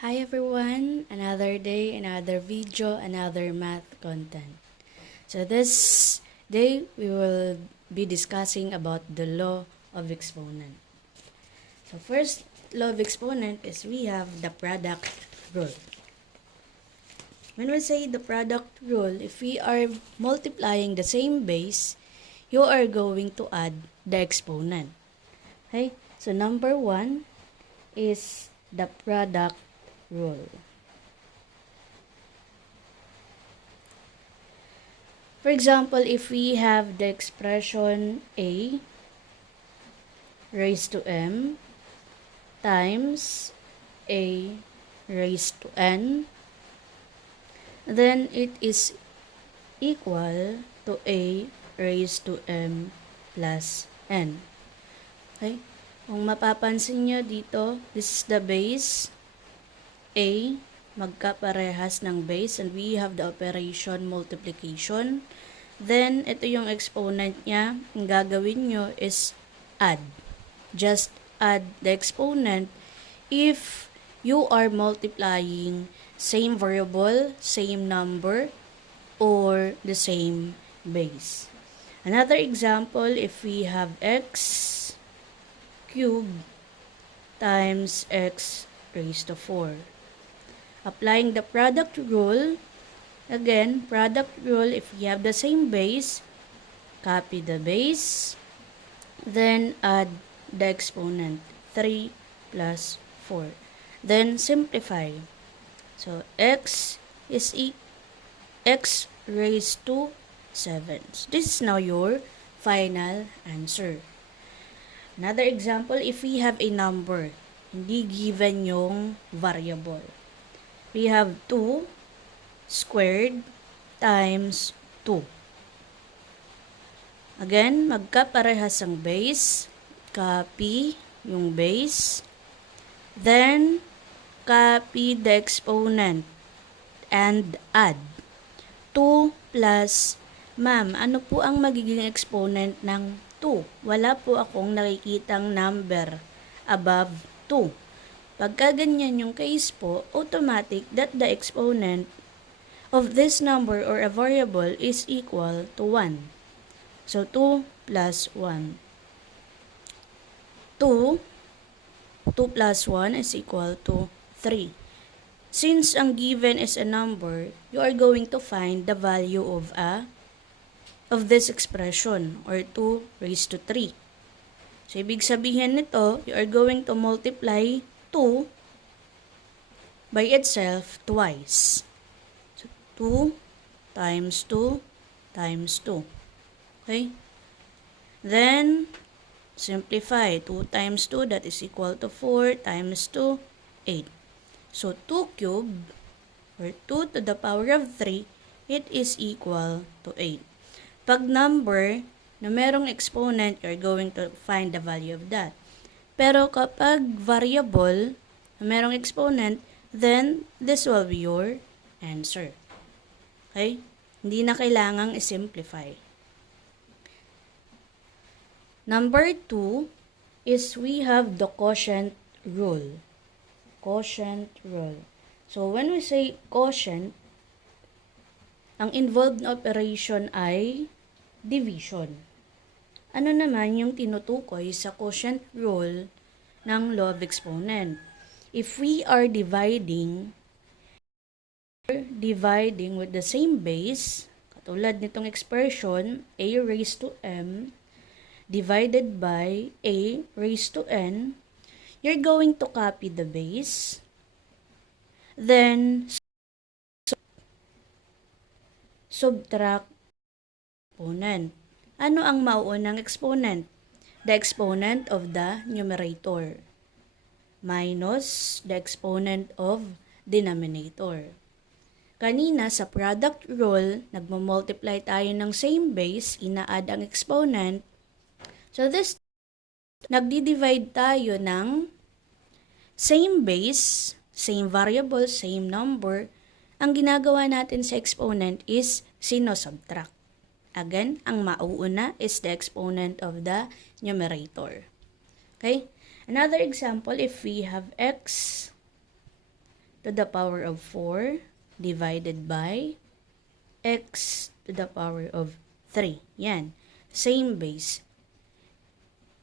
Hi everyone, another day, another video, another math content. So this day we will be discussing about the law of exponent. So first law of exponent is we have the product rule. When we say the product rule, if we are multiplying the same base, you are going to add the exponent. Okay? So number 1 is the product rule. For example, if we have the expression a raised to m times a raised to n, then it is equal to a raised to m plus n. Okay? Kung mapapansin nyo dito, this is the base. A, magkaparehas ng base, and we have the operation multiplication. Then, ito yung exponent niya. Ang gagawin nyo is add. Just add the exponent if you are multiplying same variable, same number, or the same base. Another example, if we have x cubed times x raised to 4. Applying the product rule, again, product rule, if we have the same base, copy the base, then add the exponent, 3 plus 4. Then simplify. So, x is x raised to 7. So, this is now your final answer. Another example, if we have a number, hindi given yung variable. We have 2 squared times 2. Again, magkaparehas ang base. Copy yung base. Then, copy the exponent and add. 2 plus, ma'am, ano po ang magiging exponent ng 2? Wala po akong nakikitang number above 2. Pagka ganyan yung case po, automatic that the exponent of this number or a variable is equal to 1. So, 2 plus 1. 2 plus 1 is equal to 3. Since ang given is a number, you are going to find the value of this expression, or 2 raised to 3. So, ibig sabihin nito, you are going to multiply 2 by itself twice. So, 2 times 2 times 2. Okay? Then, simplify. 2 times 2, that is equal to 4 times 2, 8. So, 2 cubed, or 2 to the power of 3, it is equal to 8. Pag number na merong exponent, you're going to find the value of that. Pero kapag variable na merong exponent, then this will be your answer. Okay? Hindi na kailangang i-simplify. Number 2 is we have the quotient rule. Quotient rule. So, when we say quotient, ang involved na operation ay division. Ano naman yung tinutukoy sa quotient rule ng law of exponent? If we are dividing with the same base, katulad nitong expression, a raised to m divided by a raised to n, you're going to copy the base, then subtract exponent. Ano ang mauunang exponent? The exponent of the numerator minus the exponent of denominator. Kanina sa product rule, nagmo-multiply tayo ng same base, ina-add ang exponent. So this, nagdi-divide tayo ng same base, same variable, same number. Ang ginagawa natin sa exponent is sinosubtract. Again, ang mauuna is the exponent of the numerator. Okay? Another example, if we have x to the power of 4 divided by x to the power of 3. Yan. Same base.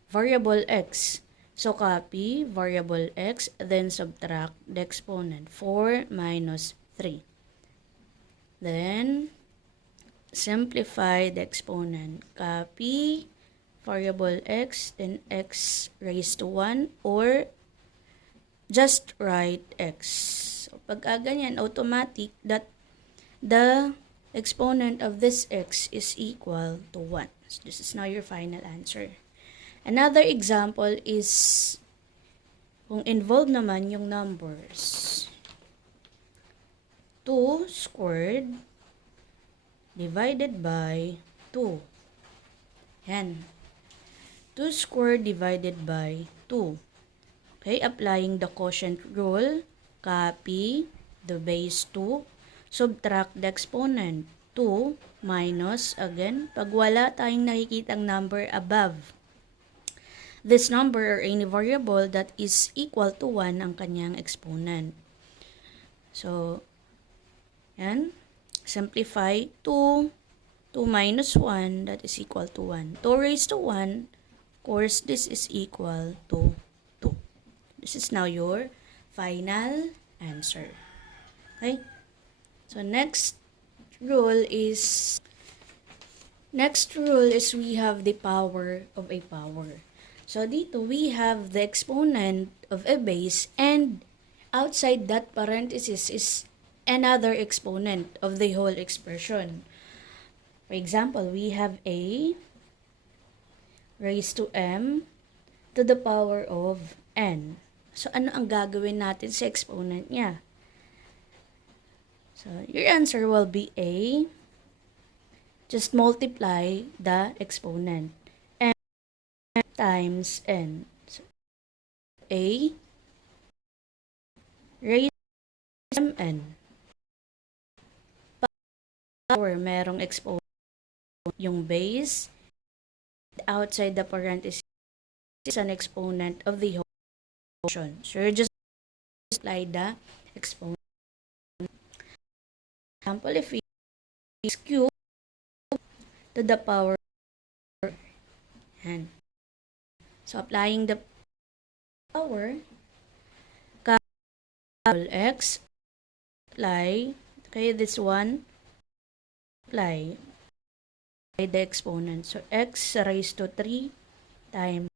Variable x. So, copy variable x, then subtract the exponent. 4 minus 3. Then, simplify the exponent. Copy variable x, then x raised to 1, or just write x. So, pagka ganyan, automatic that the exponent of this x is equal to 1. So, this is now your final answer. Another example is kung involved naman yung numbers. 2 squared divided by 2. Yan. 2 squared divided by 2. Okay, applying the quotient rule, copy the base 2, subtract the exponent. 2 minus, again, pag wala tayong nakikitang number above this number or any variable that is equal to 1 ang kanyang exponent. So, yan. Simplify 2. 2 minus 1, that is equal to 1. 2 raised to 1, of course, this is equal to 2. This is now your final answer. Okay? So, next rule is we have the power of a power. So, dito, we have the exponent of a base and outside that parenthesis is another exponent of the whole expression. For example, we have a raised to m to the power of n. So, ano ang gagawin natin sa exponent niya? So, your answer will be a. Just multiply the exponent. Times n. So, a raised to mn. Power, merong exponent yung base. Outside the parenthesis is an exponent of the whole function. So, you just multiply the exponent. For example, if we use cube to the power n. So, applying the power, capital X, apply, okay, this one, apply the exponent. So, x raised to 3 times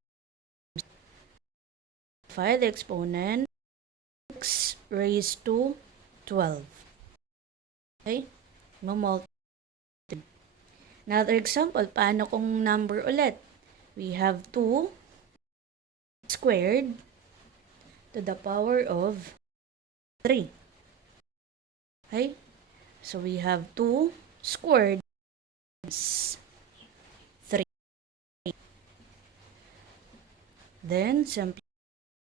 the exponent, x raised to 12. Okay? Another example, paano kung number ulit? We have 2 squared to the power of 3. Okay? So, we have 2 squared is 3. Then, simplify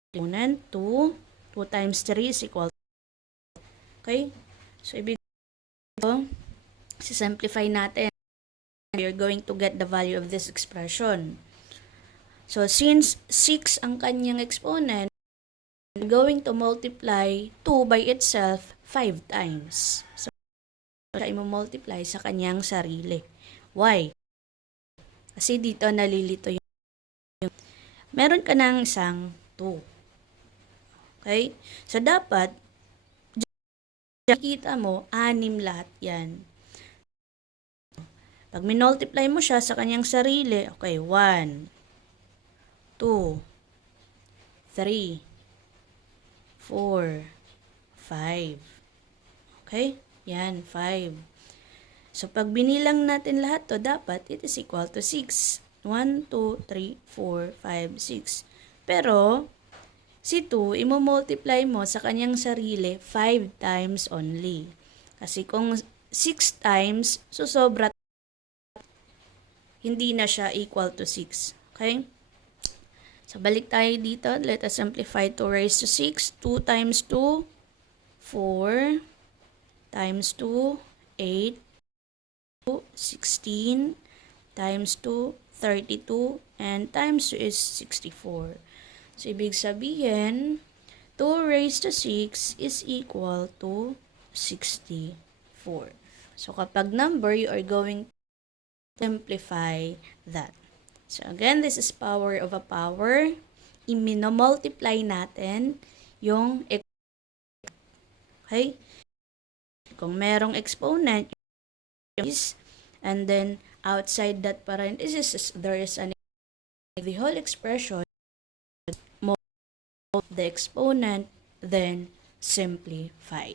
exponent 2. 2 times 3 is equal to 2. Okay? So, ibig sabihin, simplify natin. You're going to get the value of this expression. So, since 6 ang kanyang exponent, we're going to multiply 2 by itself 5 times. So, siya i-multiply sa kanyang sarili. Why? Kasi dito nalilito yung meron ka ng isang 2. Okay? So, dapat nakikita mo, 6 lahat yan. Pag minultiply mo siya sa kanyang sarili, okay, 1, 2, 3, 4, 5. Okay? Yan, 5. So, pag binilang natin lahat to, dapat it is equal to 6. 1, 2, 3, 4, 5, 6. Pero, si 2, imo-multiply mo sa kanyang sarili 5 times only. Kasi kung 6 times, susobra, hindi na siya equal to 6. Okay? So, balik tayo dito. Let us simplify 2 raised to 6. 2 times 2, 4 times 2, 8, 16 times 2, 32, and times 2 is 64. So, ibig sabihin, 2 raised to 6 is equal to 64. So, kapag number, you are going to simplify that. So, again, this is power of a power. I-multiply natin yung okay? Kung merong exponent, and then outside that parenthesis, there is the whole expression, the exponent, then simplify.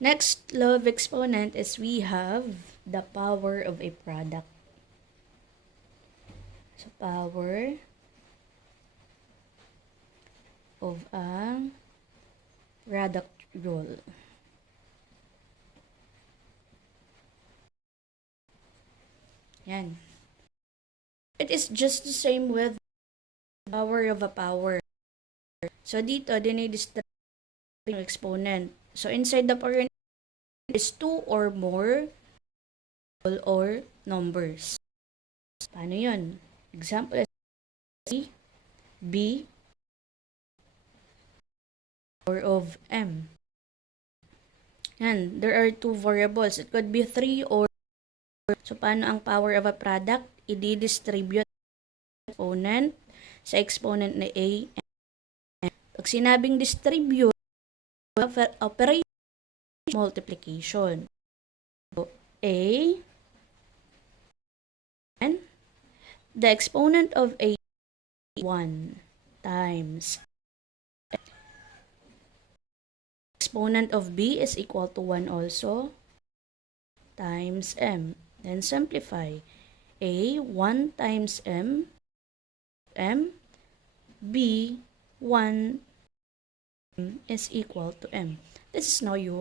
Next law of exponent is we have the power of a product. So, power of a product rule. Yan. It is just the same with power of a power. So, dito, dinidistribute yung exponent. So, inside the parenthesis is 2 or more or numbers. Paano yun? Example is C, B, power of M. Yan. There are 2 variables. It could be 3 or so, paano ang power of a product? I-distribute exponent sa exponent na A. Pag sinabing distribute, operate multiplication. So, A and the exponent of A 1 times exponent of B is equal to 1 also times M. Then simplify. A 1 times M, B 1 is equal to M. This is now your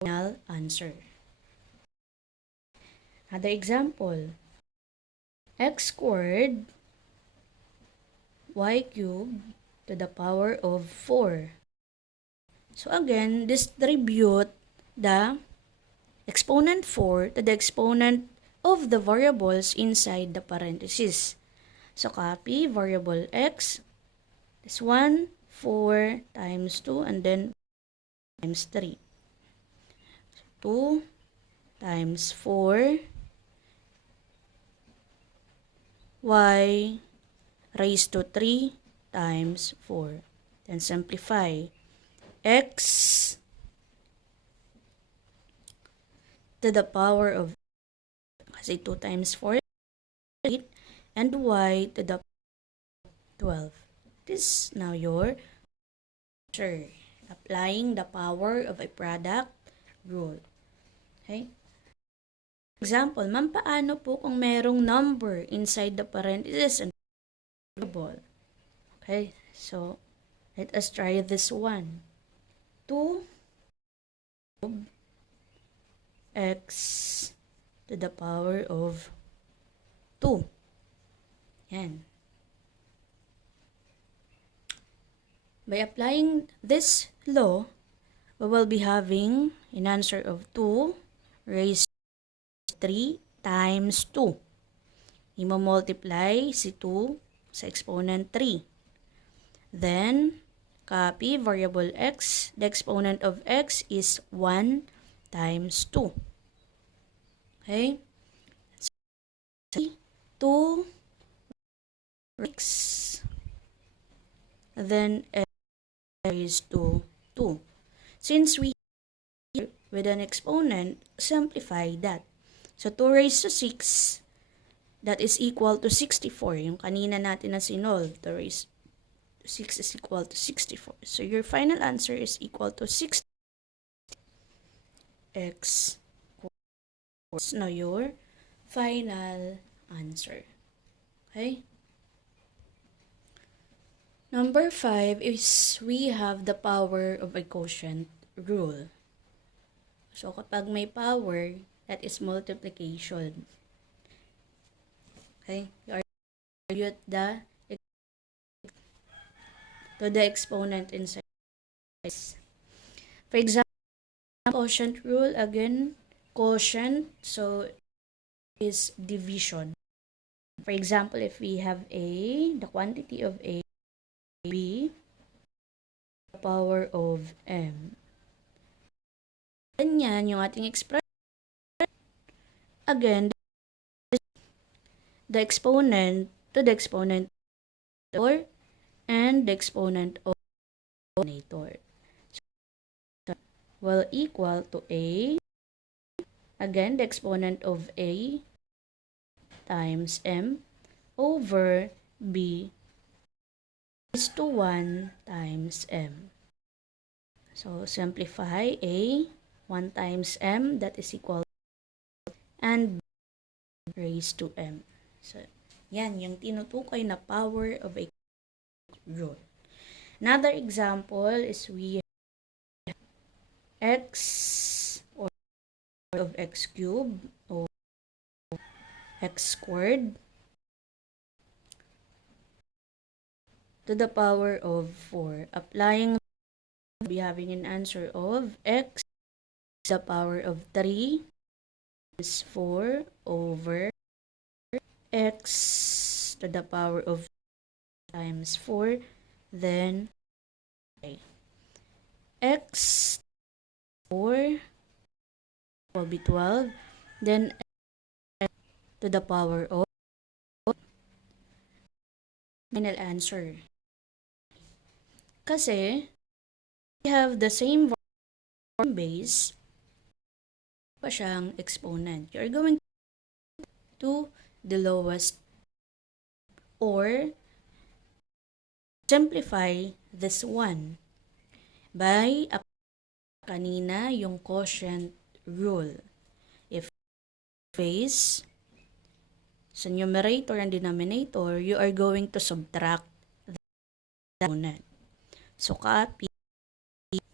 final answer. Another example. X squared y cubed to the power of 4. So again, distribute the exponent 4 to the exponent of the variables inside the parenthesis. So copy variable x. This one, 4 times 2 and then times 3. So 2 times 4 y raised to 3 times 4. Then simplify. X to the power of, kasi 2 times 4 8, and y to the 12. This is now your answer. Applying the power of a product rule. Okay? Example, ma'am, paano po kung merong number inside the parenthesis and variable? Okay, so let us try this one. 2 x to the power of 2. Yan. By applying this law, we will be having an answer of 2 raised to 3 times 2. I-multiply si 2 sa exponent 3. Then, copy variable x. The exponent of x is 1 times 2. Okay? So, 2 x. Then, x raised to 2. Since we here with an exponent, simplify that. So, 2 raised to 6, that is equal to 64. Yung kanina natin na sinolve, 2 raised to 6 is equal to 64. So, your final answer is equal to 60. X. Now, your final answer. Okay? Number 5 is we have the power of a quotient rule. So, kapag may power, that is multiplication. Okay? You are distribute the to the exponent inside. For example, quotient rule, again, quotient, so is division. For example, if we have A, the quantity of A b the power of m. Ganyan yung ating expression. Again, the exponent to the exponent or and the exponent of denominator will equal to a, again, the exponent of a times m over b is to 1 times m. So, simplify a, 1 times m, that is equal and raised to m. So, yan, yung tinutukoy na power of a rule. Another example is we have x or of x cubed or x squared to the power of 4. Applying, we'll be having an answer of x to the power of 3 is 4 over x to the power of times 4, then x 4 will be 12, then x to the power of final answer. Kasi we have the same form base pa siyang exponent. You're going to the lowest or simplify this one by kanina yung quotient rule. If base sa numerator and denominator, you are going to subtract the exponent. So, copy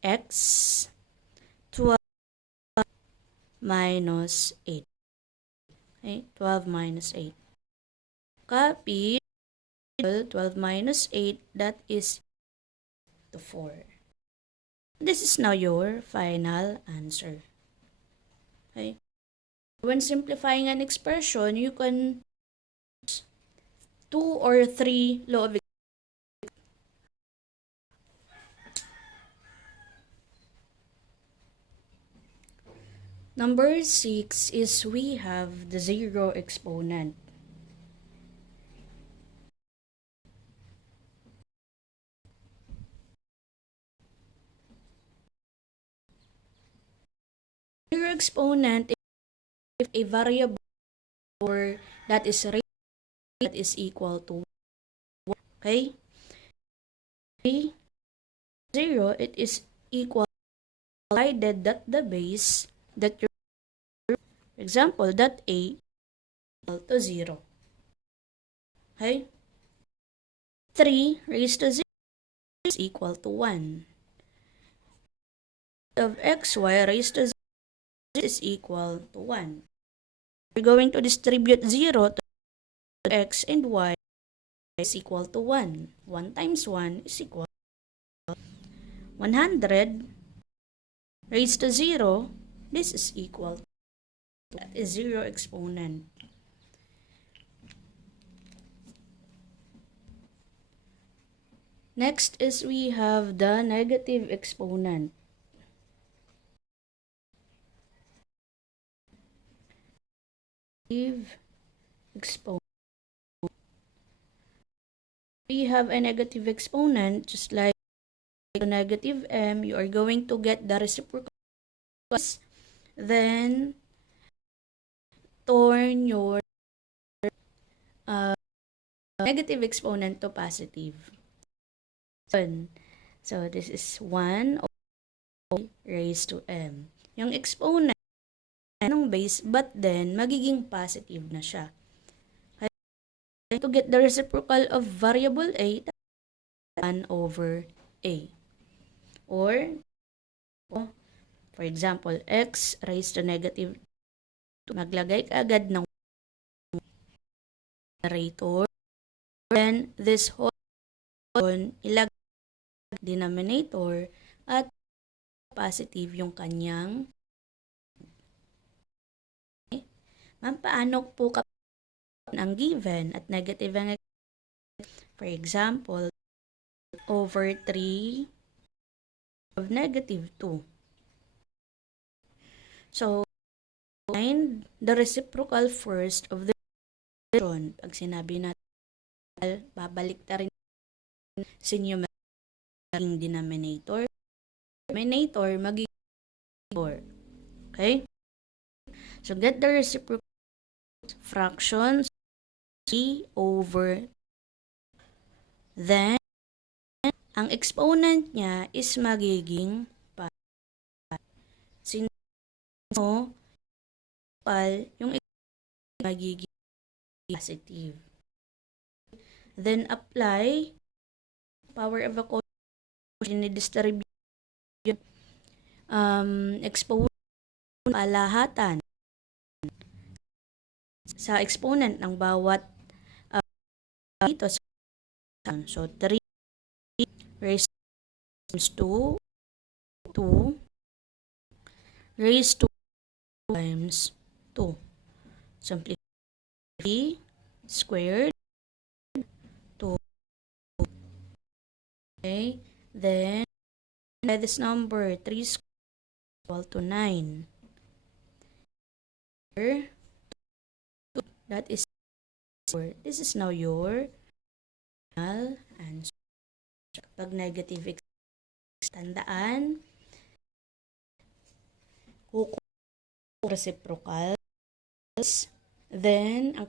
x 12 minus 8. Okay, 12 minus 8. Copy 12 minus 8, that is to 4. This is now your final answer. Okay. When simplifying an expression, you can use 2 or 3 law of exponent. Number 6 is we have the zero exponent. Zero exponent if a variable or that is equal to 1. Okay? 0, it is equal provided that the base that your example that a equal to 0. Okay? 3 raised to 0 is equal to 1. Of xy raised to 0 is equal to 1. We're going to distribute 0 to x and y is equal to 1. 1 times 1 is equal to 100 raised to 0. This is equal to that is zero exponent. Next is we have the negative exponent. Exponent. We have a negative exponent, just like negative m, you are going to get the reciprocal, then turn your negative exponent to positive. So this is 1 raised to m. Yung exponent ng base, but then magiging positive na siya. To get the reciprocal of variable a, 1 over a. Or, for example, x raised to negative 2. Maglagay ka agad ng numerator. Then, this whole ilagay denominator at positive yung kanyang. Okay. Ma'am, paano po kapag ang given at negative ang, for example, over 3 of negative 2. So, find the reciprocal first of the equation. Pag sinabi natin, babalik na rin sa numerator, denominator. Denominator, magiging 4. Okay? So, get the reciprocal fractions 3 over. Then, ang exponent niya is magiging 5. Since yung magiging positive. Then, apply power of a quotient distribution exponent kalahatan sa exponent ng bawat dito. So, 3 raised to 2 raised to times 2. Simplify 3 squared 2. Okay, then by this number 3 squared equal to 9. Here, that is 4. This is now your final answer. Pag negative tandaan, reciprocals, then ang